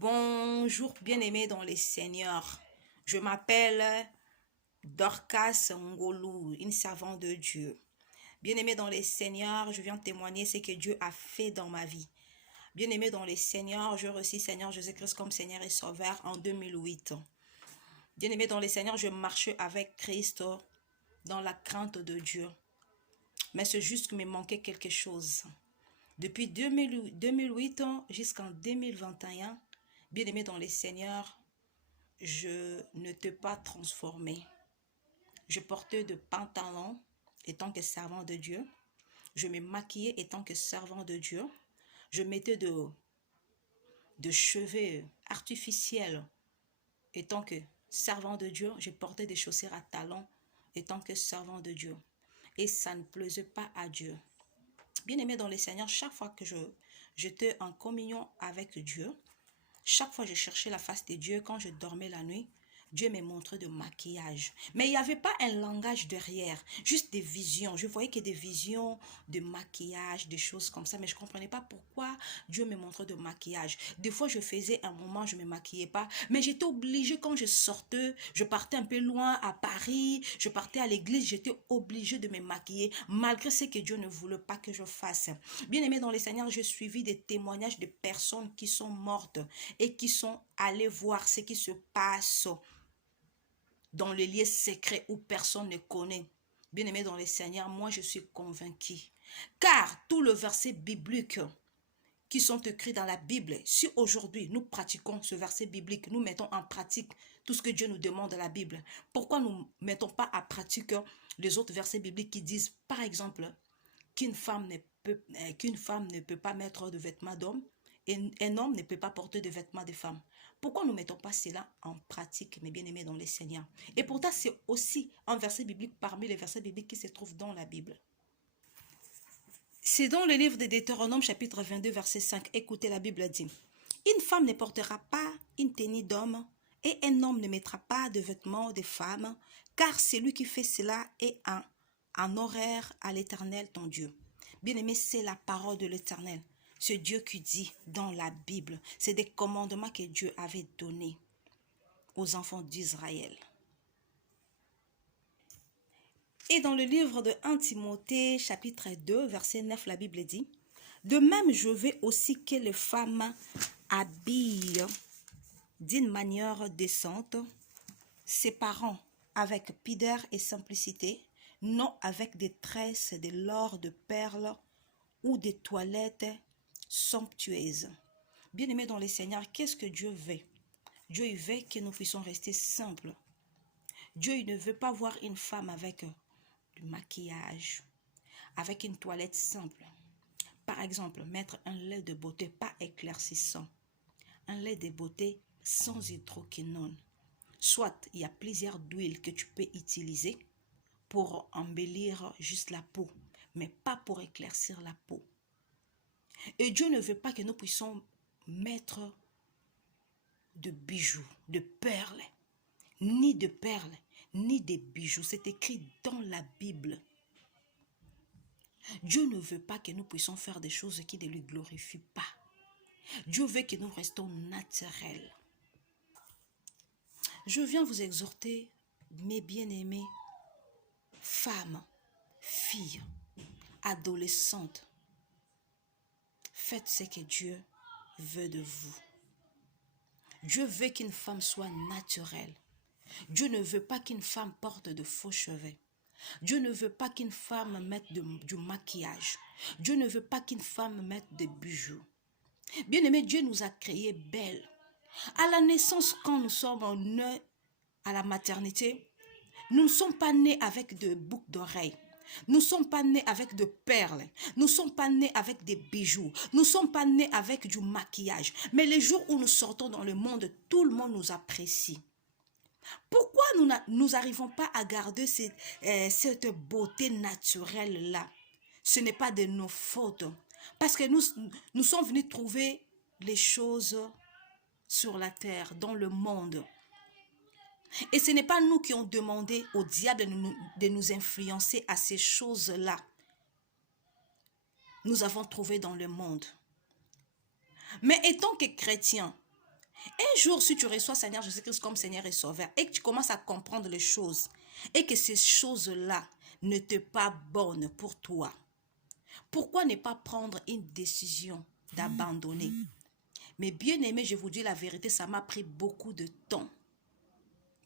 Bonjour bien-aimés dans les Seigneurs. Je m'appelle Dorcas Ngolou, une servante de Dieu. Bien-aimés dans les Seigneurs, je viens témoigner ce que Dieu a fait dans ma vie. Bien-aimés dans les Seigneurs, je reçus Seigneur Jésus-Christ comme Seigneur et Sauveur en 2008. Bien-aimés dans les Seigneurs, je marchais avec Christ dans la crainte de Dieu. Mais c'est juste qu'il me manquait quelque chose. Depuis 2008 jusqu'en 2021, bien-aimé dans les Seigneurs, je ne t'ai pas transformé. Je portais de pantalons étant que servant de Dieu. Je me maquillais étant que servant de Dieu. Je mettais de cheveux artificiels étant que servant de Dieu. Je portais des chaussures à talons étant que servant de Dieu. Et ça ne plaisait pas à Dieu. Bien-aimé dans les Seigneurs, chaque fois que j'étais en communion avec Dieu, chaque fois que je cherchais la face de Dieu, quand je dormais la nuit, Dieu me montrait de maquillage. Mais il n'y avait pas un langage derrière, juste des visions. Je voyais que des visions de maquillage, des choses comme ça, mais je ne comprenais pas pourquoi Dieu me montrait de maquillage. Des fois, je faisais un moment, je ne me maquillais pas, mais j'étais obligée quand je sortais, je partais un peu loin à Paris, je partais à l'église, j'étais obligée de me maquiller, malgré ce que Dieu ne voulait pas que je fasse. Bien aimé dans les Seigneurs, j'ai suivi des témoignages de personnes qui sont mortes et qui sont allées voir ce qui se passe dans les lieux secrets où personne ne connaît. Bien-aimé dans les Seigneurs, moi je suis convaincu. Car tout le verset biblique qui sont écrits dans la Bible, si aujourd'hui nous pratiquons ce verset biblique, nous mettons en pratique tout ce que Dieu nous demande dans la Bible, pourquoi nous ne mettons pas en pratique les autres versets bibliques qui disent, par exemple, qu'une femme ne peut pas mettre de vêtements d'homme et un homme ne peut pas porter de vêtements de femme. Pourquoi nous ne mettons pas cela en pratique, mes bien-aimés dans les Seigneurs? Et pourtant, c'est aussi un verset biblique parmi les versets bibliques qui se trouvent dans la Bible. C'est dans le livre de Deutéronome, chapitre 22, verset 5. Écoutez, la Bible dit, « Une femme ne portera pas une tenue d'homme et un homme ne mettra pas de vêtements de femme, car celui qui fait cela est un horaire à l'Éternel ton Dieu. » Bien-aimé, c'est la parole de l'Éternel. C'est Dieu qui dit dans la Bible. C'est des commandements que Dieu avait donnés aux enfants d'Israël. Et dans le livre de 1 Timothée, chapitre 2, verset 9, la Bible dit, « De même, je veux aussi que les femmes habillent d'une manière décente ses parents avec pudeur et simplicité, non avec des tresses, de l'or, de perles ou des toilettes somptueuses. » Bien-aimés dans les Seigneurs, qu'est-ce que Dieu veut? Dieu il veut que nous puissions rester simples. Dieu il ne veut pas voir une femme avec du maquillage, avec une toilette simple. Par exemple, mettre un lait de beauté pas éclaircissant, un lait de beauté sans hydroquinone. Soit il y a plusieurs huiles que tu peux utiliser pour embellir juste la peau, mais pas pour éclaircir la peau. Et Dieu ne veut pas que nous puissions mettre de bijoux, de perles, ni de perles, ni des bijoux. C'est écrit dans la Bible. Dieu ne veut pas que nous puissions faire des choses qui ne lui glorifient pas. Dieu veut que nous restons naturels. Je viens vous exhorter, mes bien-aimées, femmes, filles, adolescentes. Faites ce que Dieu veut de vous. Dieu veut qu'une femme soit naturelle. Dieu ne veut pas qu'une femme porte de faux cheveux. Dieu ne veut pas qu'une femme mette du maquillage. Dieu ne veut pas qu'une femme mette des bijoux. Bien-aimé, Dieu nous a créés belles. À la naissance, quand nous sommes nés à la maternité, nous ne sommes pas nés avec de boucles d'oreilles. Nous ne sommes pas nés avec de perles. Nous ne sommes pas nés avec des bijoux. Nous ne sommes pas nés avec du maquillage. Mais les jours où nous sortons dans le monde, tout le monde nous apprécie. Pourquoi nous n'arrivons pas à garder cette beauté naturelle-là? Ce n'est pas de nos fautes. Parce que nous sommes venus trouver les choses sur la terre, dans le monde. Et ce n'est pas nous qui avons demandé au diable de nous influencer à ces choses-là. Nous avons trouvé dans le monde. Mais étant que chrétiens, Un jour, si tu reçois Seigneur Jésus-Christ comme Seigneur et Sauveur et que tu commences à comprendre les choses et que ces choses-là ne te pas bonnes pour toi, pourquoi ne pas prendre une décision d'abandonner? Mais bien aimé, je vous dis la vérité, ça m'a pris beaucoup de temps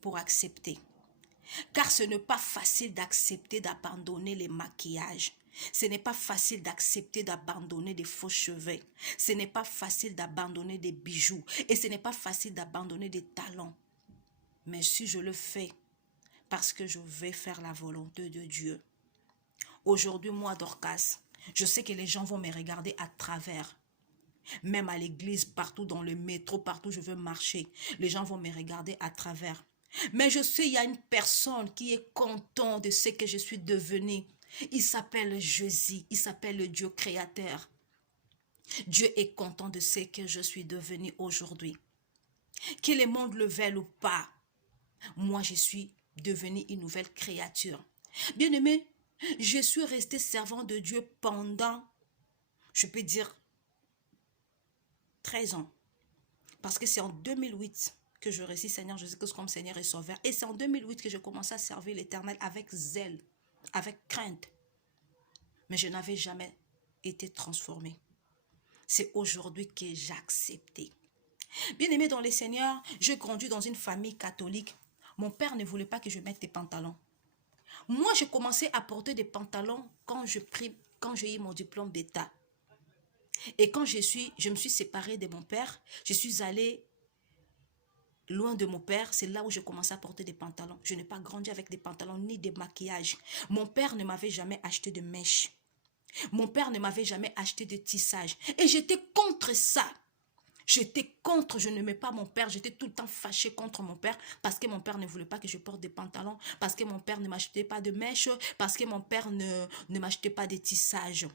pour accepter. Car ce n'est pas facile d'accepter d'abandonner les maquillages. Ce n'est pas facile d'accepter d'abandonner des faux cheveux. Ce n'est pas facile d'abandonner des bijoux. Et ce n'est pas facile d'abandonner des talents. Mais si je le fais, parce que je vais faire la volonté de Dieu. Aujourd'hui, moi, Dorcas, je sais que les gens vont me regarder à travers. Même à l'église, partout dans le métro, partout où je veux marcher, les gens vont me regarder à travers. Mais je sais, il y a une personne qui est content de ce que je suis devenue. Il s'appelle Jésus, il s'appelle le Dieu créateur. Dieu est content de ce que je suis devenue aujourd'hui. Que le monde le veuille ou pas, moi je suis devenue une nouvelle créature. Bien-aimé, je suis restée servant de Dieu pendant, je peux dire, 13 ans. Parce que c'est en 2008 que je reçus Seigneur Jésus-Christ comme Seigneur et Sauveur. Et c'est en 2008 que je commençais à servir l'Éternel avec zèle, avec crainte. Mais je n'avais jamais été transformée. C'est aujourd'hui que j'ai accepté. Bien-aimé dans les Seigneurs, je grandis dans une famille catholique. Mon père ne voulait pas que je mette des pantalons. Moi, j'ai commencé à porter des pantalons quand j'ai eu mon diplôme d'État. Et quand je me suis séparée de mon père, je suis allée loin de mon père, c'est là où je commençais à porter des pantalons. Je n'ai pas grandi avec des pantalons ni des maquillages. Mon père ne m'avait jamais acheté de mèches. Mon père ne m'avait jamais acheté de tissage. Et j'étais contre ça. J'étais contre, je n'aimais pas mon père. J'étais tout le temps fâchée contre mon père parce que mon père ne voulait pas que je porte des pantalons, parce que mon père ne m'achetait pas de mèches, parce que mon père ne m'achetait pas de tissage.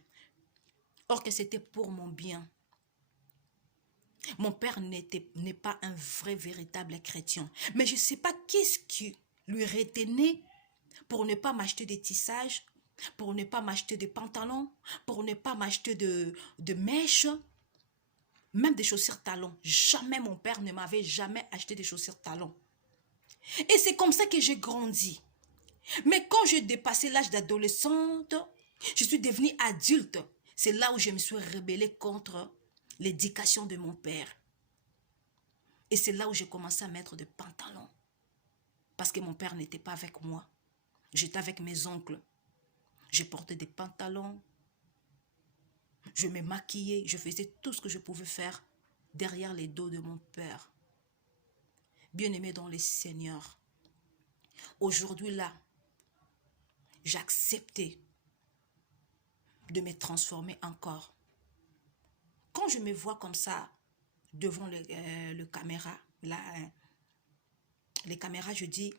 Or que c'était pour mon bien. Mon père n'est pas un vrai, véritable chrétien. Mais je ne sais pas qu'est-ce qui lui retenait pour ne pas m'acheter des tissages, pour ne pas m'acheter des pantalons, pour ne pas m'acheter de mèches, même des chaussures talons. Jamais mon père ne m'avait jamais acheté des chaussures talons. Et c'est comme ça que j'ai grandi. Mais quand j'ai dépassé l'âge d'adolescente, je suis devenue adulte. C'est là où je me suis rebellée contre l'éducation de mon père. Et c'est là où j'ai commencé à mettre des pantalons. Parce que mon père n'était pas avec moi. J'étais avec mes oncles. Je portais des pantalons. Je me maquillais. Je faisais tout ce que je pouvais faire derrière les dos de mon père. Bien-aimé dans les Seigneurs. Aujourd'hui là, j'ai accepté de me transformer encore. Quand je me vois comme ça, devant le caméra, les caméras, je dis,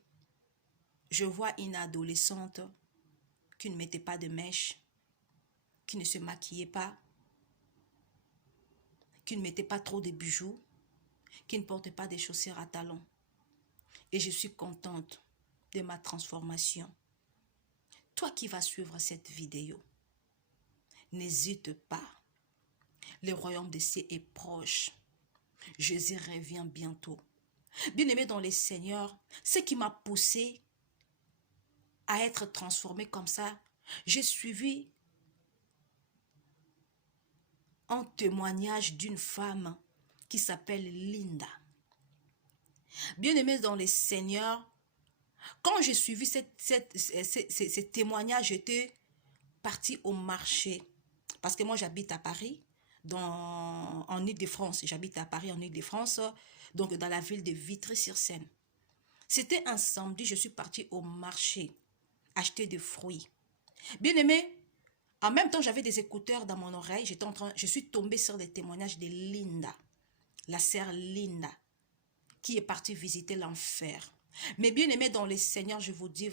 je vois une adolescente qui ne mettait pas de mèches, qui ne se maquillait pas, qui ne mettait pas trop de bijoux, qui ne portait pas des chaussures à talons. Et je suis contente de ma transformation. Toi qui vas suivre cette vidéo, n'hésite pas. Le royaume des cieux est proche. Jésus revient bientôt. Bien-aimé dans les Seigneurs, ce qui m'a poussé à être transformé comme ça, j'ai suivi un témoignage d'une femme qui s'appelle Linda. Bien-aimé dans les Seigneurs, quand j'ai suivi ces témoignages, j'étais partie au marché. Parce que moi, j'habite à Paris, en Île-de-France. J'habite à Paris, en Île-de-France, donc dans la ville de Vitry-sur-Seine. C'était un samedi, je suis partie au marché, acheter des fruits. Bien aimé, en même temps, j'avais des écouteurs dans mon oreille. Je suis tombée sur les témoignages de Linda, la sœur Linda, qui est partie visiter l'enfer. Mais bien aimé dans les Seigneurs, je vous dis